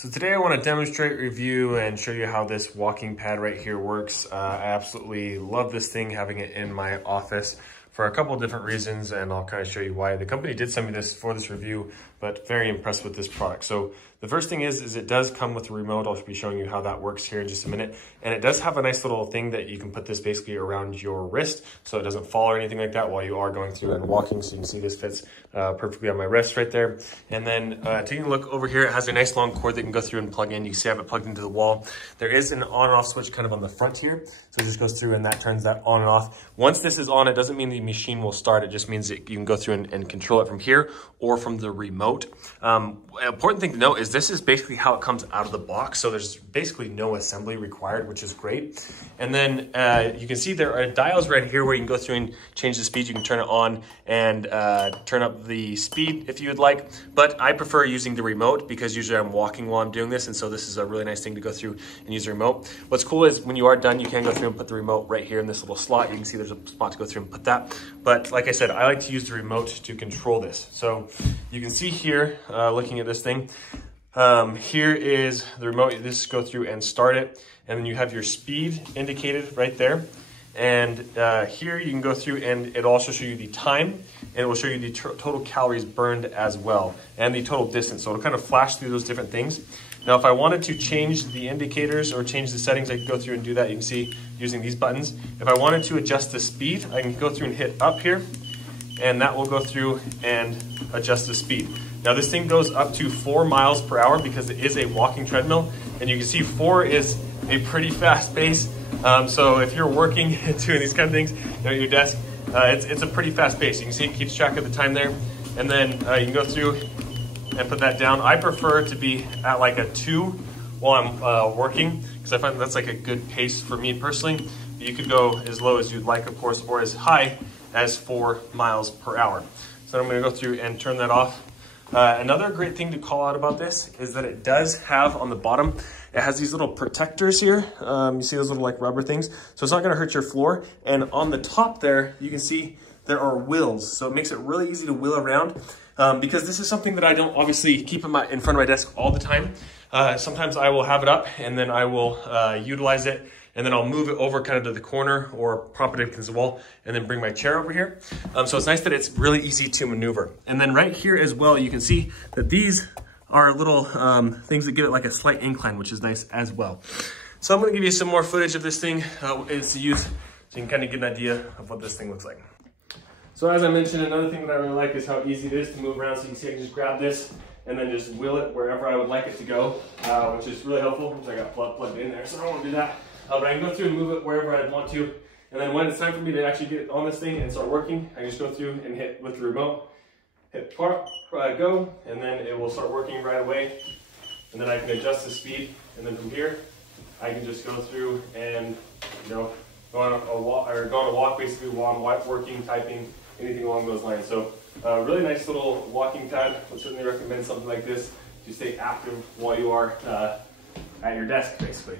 So today I want to demonstrate, review, and show you how this walking pad right here works. I absolutely love this thing, having it in my office for a couple of different reasons, and I'll kind of show you why. The company did send me this for this review, but very impressed with this product. So the first thing is it does come with a remote. I'll be showing you how that works here in just a minute. And it does have a nice little thing that you can put this basically around your wrist so it doesn't fall or anything like that while you are going through and walking. So you can see this fits perfectly on my wrist right there. And then taking a look over here, it has a nice long cord that can go through and plug in. You can see I have it plugged into the wall. There is an on and off switch kind of on the front here. So it just goes through and that turns that on and off. Once this is on, it doesn't mean the machine will start. It just means that you can go through and control it from here or from the remote. Important thing to note is this is basically how it comes out of the box. So there's basically no assembly required, which is great. And then you can see there are dials right here where you can go through and change the speed. You can turn it on and turn up the speed if you would like. But I prefer using the remote because usually I'm walking while I'm doing this. And so this is a really nice thing to go through and use the remote. What's cool is when you are done, you can go through and put the remote right here in this little slot. You can see there's a spot to go through and put that. But like I said, I like to use the remote to control this. So you can see here, looking at this thing, here is the remote. This go through and start it. And then you have your speed indicated right there. And here you can go through and it'll also show you the time and it will show you the total calories burned as well and the total distance. So it'll kind of flash through those different things. Now, if I wanted to change the indicators or change the settings, I can go through and do that. You can see using these buttons. If I wanted to adjust the speed, I can go through and hit up here and that will go through and adjust the speed. Now this thing goes up to 4 miles per hour because it is a walking treadmill. And you can see 4 is a pretty fast pace. So if you're working and doing these kind of things at your desk, it's a pretty fast pace. You can see it keeps track of the time there. And then you can go through and put that down. I prefer to be at like a 2 while I'm working because I find that's like a good pace for me personally. You could go as low as you'd like, of course, or as high as 4 miles per hour. So I'm going to go through and turn that off. Another great thing to call out about this is that it does have on the bottom, it has these little protectors here. You see those little like rubber things. So it's not going to hurt your floor. And on the top there, you can see there are wheels. So it makes it really easy to wheel around because this is something that I don't obviously keep in front of my desk all the time. Sometimes I will have it up and then I will utilize it. And then I'll move it over kind of to the corner or prop it against the wall and then bring my chair over here. So it's nice that it's really easy to maneuver. And then right here as well, you can see that these are little things that give it like a slight incline, which is nice as well. So I'm gonna give you some more footage of this thing it's to use so you can kind of get an idea of what this thing looks like. So as I mentioned, another thing that I really like is how easy it is to move around. So you can see I can just grab this and then just wheel it wherever I would like it to go, which is really helpful because I got plugged in there, so I don't want to do that. But I can go through and move it wherever I want to. And then when it's time for me to actually get on this thing and start working, I just go through and hit with the remote, hit go, and then it will start working right away. And then I can adjust the speed. And then from here, I can just go through and go on a walk basically while I'm working, typing, anything along those lines. So really nice little walking pad. I would certainly recommend something like this to stay active while you are at your desk basically.